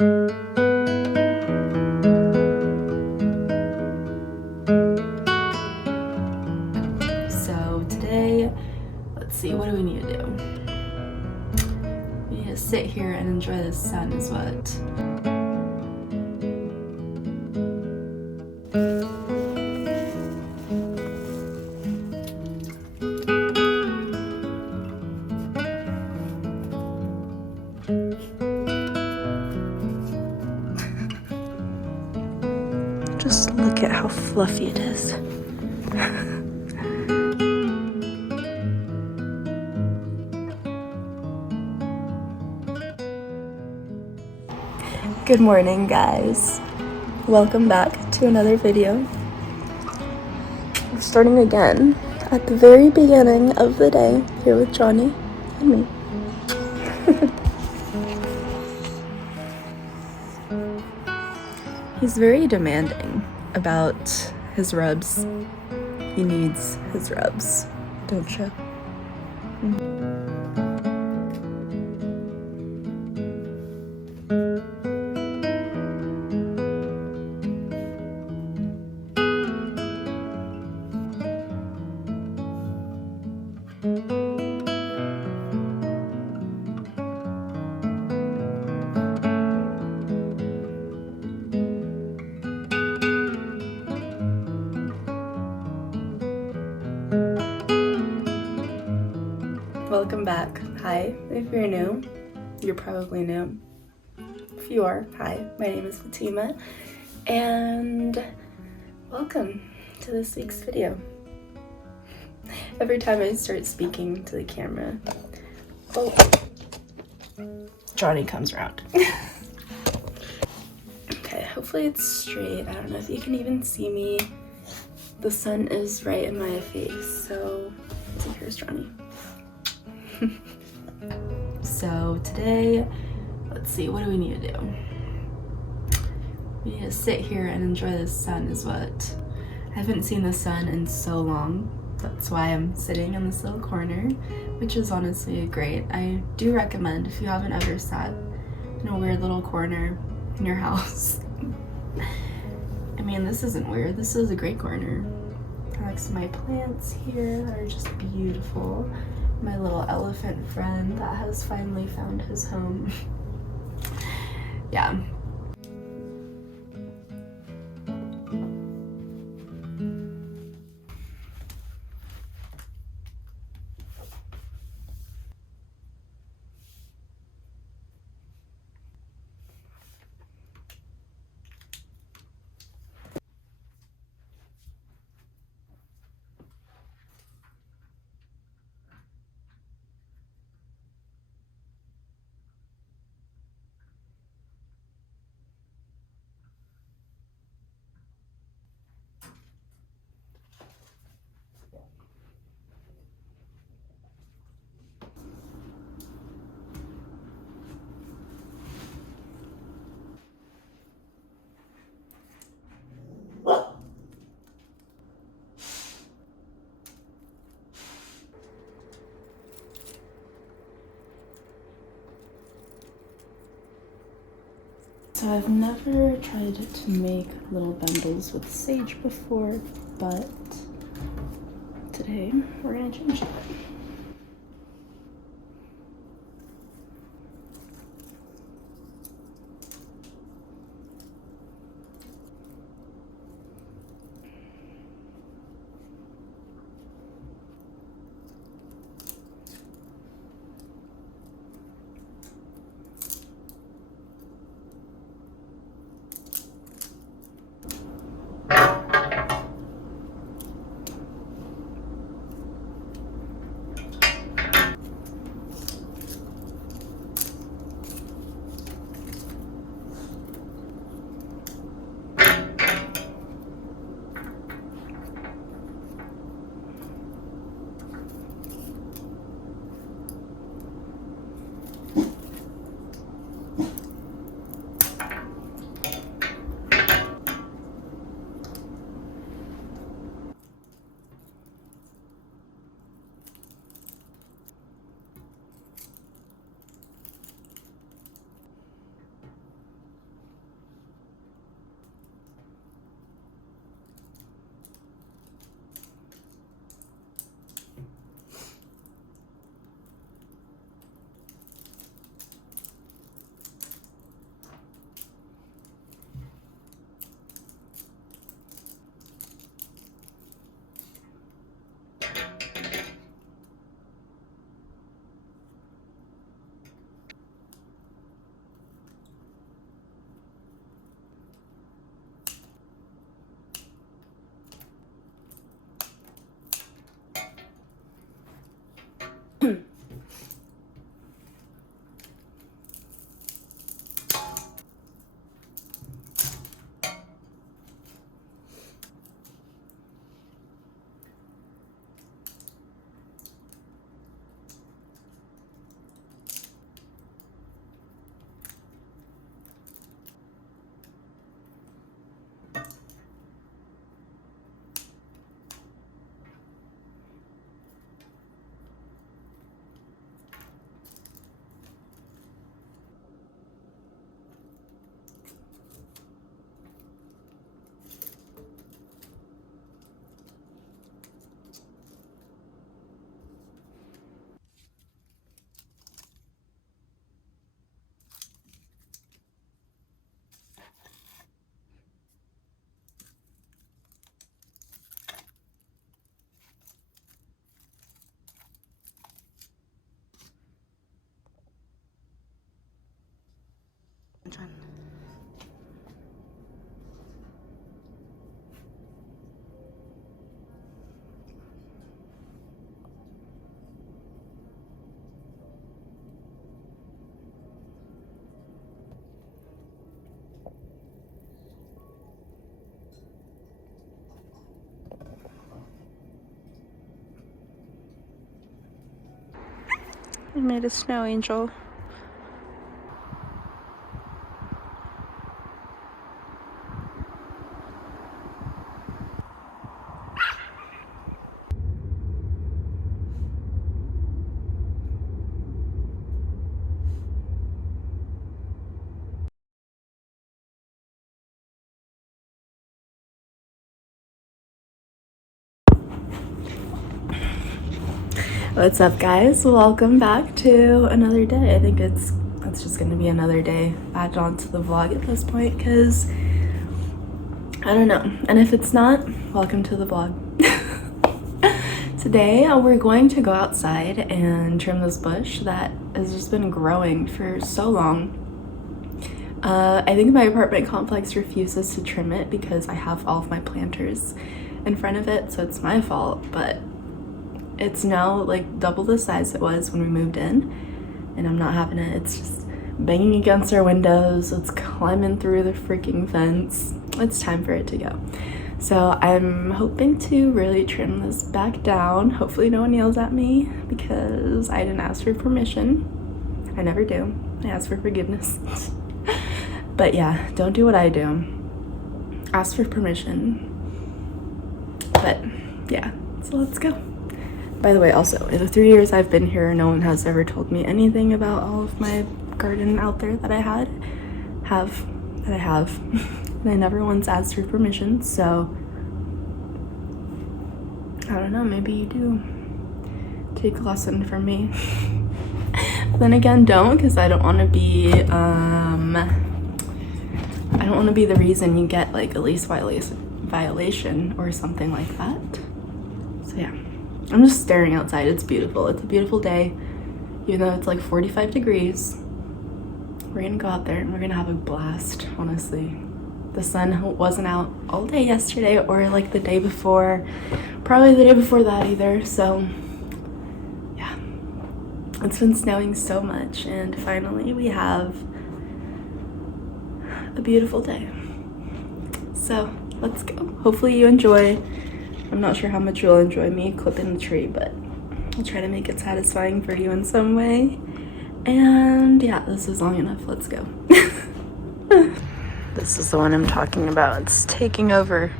So today, let's see, what do we need to do? We need to sit here and enjoy the sun is what. Just look at how fluffy it is. Good morning, guys. Welcome back to another video. We're starting again at the very beginning of the day here with Johnny and me. He's very demanding about his rubs. He needs his rubs, don't you? Welcome back. Hi, if you're new, you're probably new. If you are, hi, my name is Fatima, and welcome to this week's video. Every time I start speaking to the camera, oh, Johnny comes around. Okay, hopefully it's straight. I don't know if you can even see me. The sun is right in my face, so here's Johnny. So today, let's see, what do we need to do? We need to sit here and enjoy the sun is what. I haven't seen the sun in so long. That's why I'm sitting in this little corner, which is honestly great. I do recommend if you haven't ever sat in a weird little corner in your house. I mean, this isn't weird. This is a great corner. Next to my plants here that are just beautiful. My little elephant friend that has finally found his home. Yeah. So I've never tried to make little bundles with sage before, but today we're gonna change that. I made a snow angel. What's up, guys? Welcome back to another day. I think it's just gonna be another day added onto the vlog at this point, because I don't know. And if it's not, welcome to the vlog. Today we're going to go outside and trim this bush that has just been growing for so long. I think my apartment complex refuses to trim it because I have all of my planters in front of it, so it's my fault, but it's now like double the size it was when we moved in, and I'm not having it. It's just banging against our windows, it's climbing through the freaking fence. It's time for it to go. So I'm hoping to really trim this back down. Hopefully no one yells at me because I didn't ask for permission. I never do. I ask for forgiveness. But yeah, don't do what I do. Ask for permission. But yeah, so let's go. By the way, also, in the 3 years I've been here, no one has ever told me anything about all of my garden out there that I have. And I never once asked for permission, so I don't know, maybe you do. Take a lesson from me. But then again, don't, because I don't want to be, the reason you get like a lease violation or something like that. So yeah. I'm just staring outside. It's beautiful. It's a beautiful day, even though it's like 45 degrees. We're gonna go out there and we're gonna have a blast, honestly. The sun wasn't out all day yesterday or like the day before, probably the day before that either. So yeah, it's been snowing so much, and finally we have a beautiful day. So let's go. Hopefully you enjoy. I'm not sure how much you'll enjoy me clipping the tree, but I'll try to make it satisfying for you in some way. And yeah, this is long enough. Let's go. This is the one I'm talking about. It's taking over.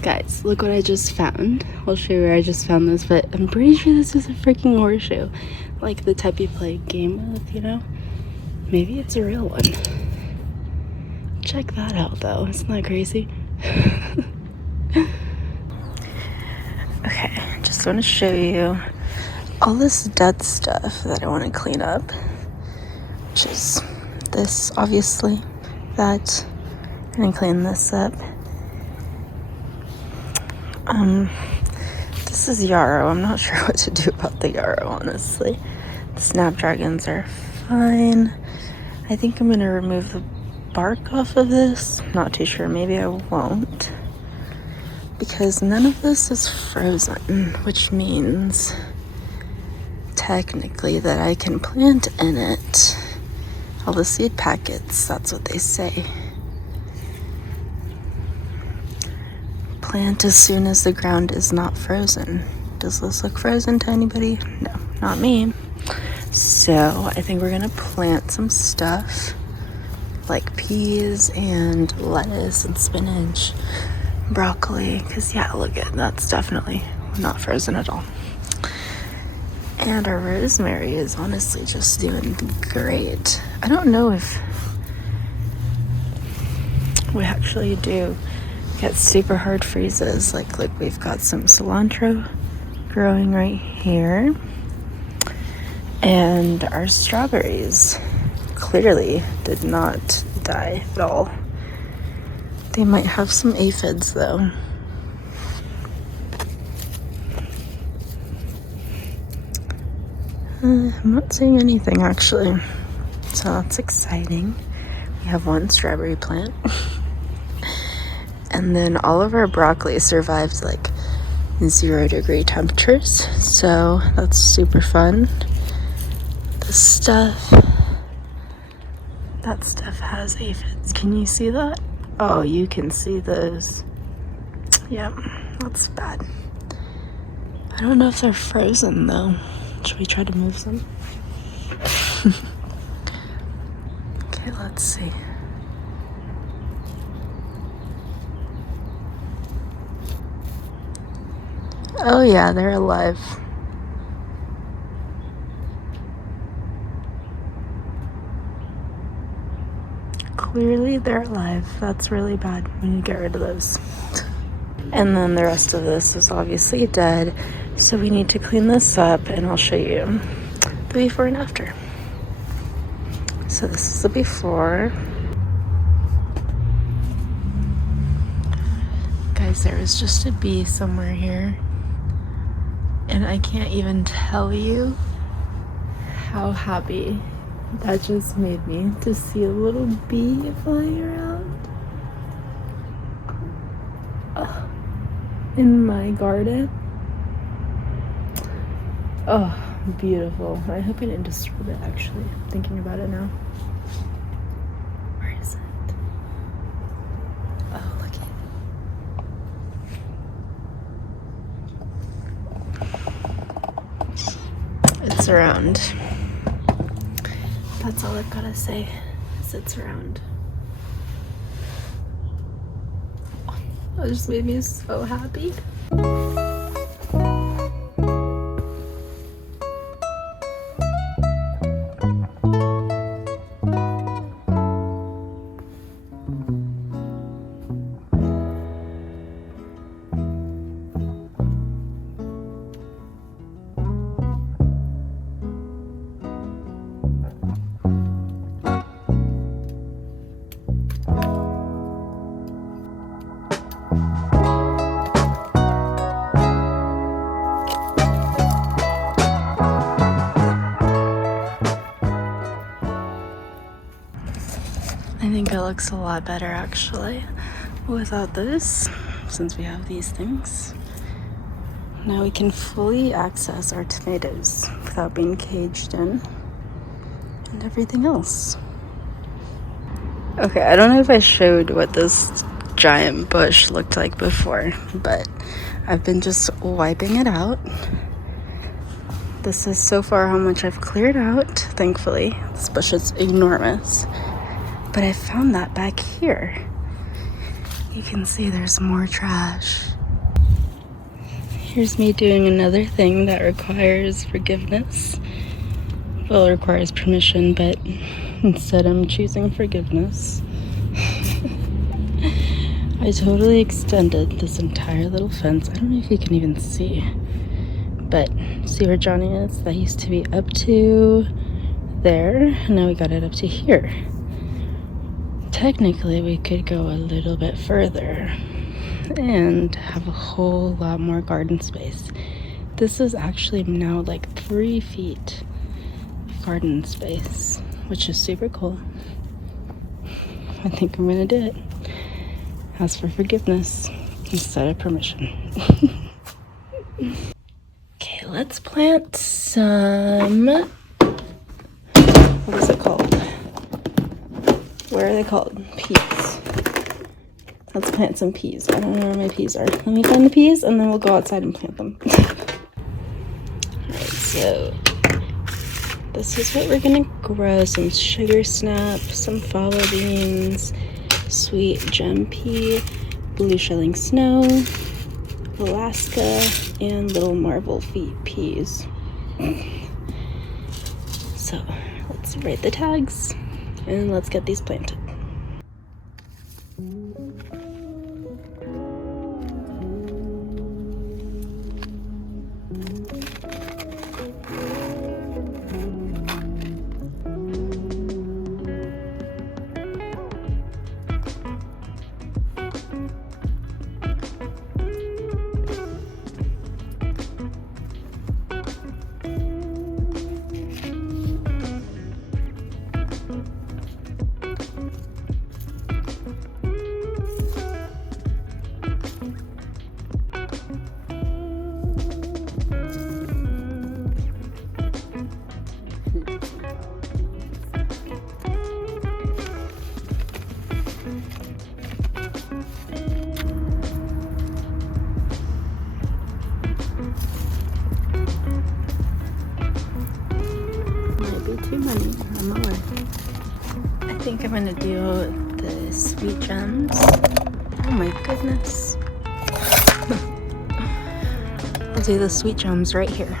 Guys, look what I just found. I'll show you where I just found this, but I'm pretty sure this is a freaking horseshoe. Like the type you play a game with, you know? Maybe it's a real one. Check that out though, isn't that crazy? Okay, just want to show you all this dead stuff that I want to clean up, which is this, obviously, that. I'm gonna clean this up. This is yarrow. I'm not sure what to do about the yarrow, honestly. The snapdragons are fine. I think I'm gonna remove the bark off of this. Not too sure, maybe I won't, because none of this is frozen, which means technically that I can plant in it. All the seed packets, that's what they say. Plant as soon as the ground is not frozen. Does this look frozen to anybody? No, not me. So I think we're gonna plant some stuff like peas and lettuce and spinach, broccoli, because yeah, look at that's definitely not frozen at all. And our rosemary is honestly just doing great. I don't know if we actually do get super hard freezes. Like, look, we've got some cilantro growing right here, and our strawberries clearly did not die at all. They might have some aphids though. I'm not seeing anything actually, so that's exciting. We have one strawberry plant. And then all of our broccoli survived like 0-degree temperatures, so that's super fun. This stuff, that stuff has aphids. Can you see that? Oh, you can see those. Yep, that's bad. I don't know if they're frozen though. Should we try to move them? Okay, let's see. Oh yeah, they're alive. Clearly they're alive. That's really bad. We need to get rid of those. And then the rest of this is obviously dead. So we need to clean this up and I'll show you the before and after. So this is the before. Guys, there was just a bee somewhere here. And I can't even tell you how happy that just made me to see a little bee flying around in my garden. Oh, beautiful. I hope I didn't disturb it, actually. I'm thinking about it now. Where is it? Oh, look. It's around. That's all I've got to say, is it's around. That just made me so happy. I think it looks a lot better actually without this, since we have these things. Now we can fully access our tomatoes without being caged in and everything else. Okay, I don't know if I showed what this giant bush looked like before, but I've been just wiping it out. This is so far how much I've cleared out, thankfully. This bush is enormous. But I found that back here. You can see there's more trash. Here's me doing another thing that requires forgiveness. Well, it requires permission, but instead I'm choosing forgiveness. I totally extended this entire little fence. I don't know if you can even see, but see where Johnny is? That used to be up to there, and now we got it up to here. Technically, we could go a little bit further and have a whole lot more garden space. This is actually now like 3 feet of garden space, which is super cool. I think I'm gonna do it. Ask for forgiveness instead of permission. Okay, let's plant some, what is it called? Where are they called? Peas. Let's plant some peas. I don't know where my peas are. Let me find the peas and then we'll go outside and plant them. Alright, so this is what we're gonna grow. Some sugar snap, some fava beans, sweet gem pea, blue shelling snow, Alaska, and little marble feet peas. So let's write the tags. And let's get these planted. on the way. I think I'm gonna do the sweet gems. Oh my goodness. I'll do the sweet gems right here.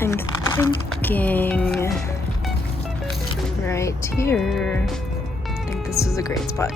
I'm thinking right here. I think this is a great spot.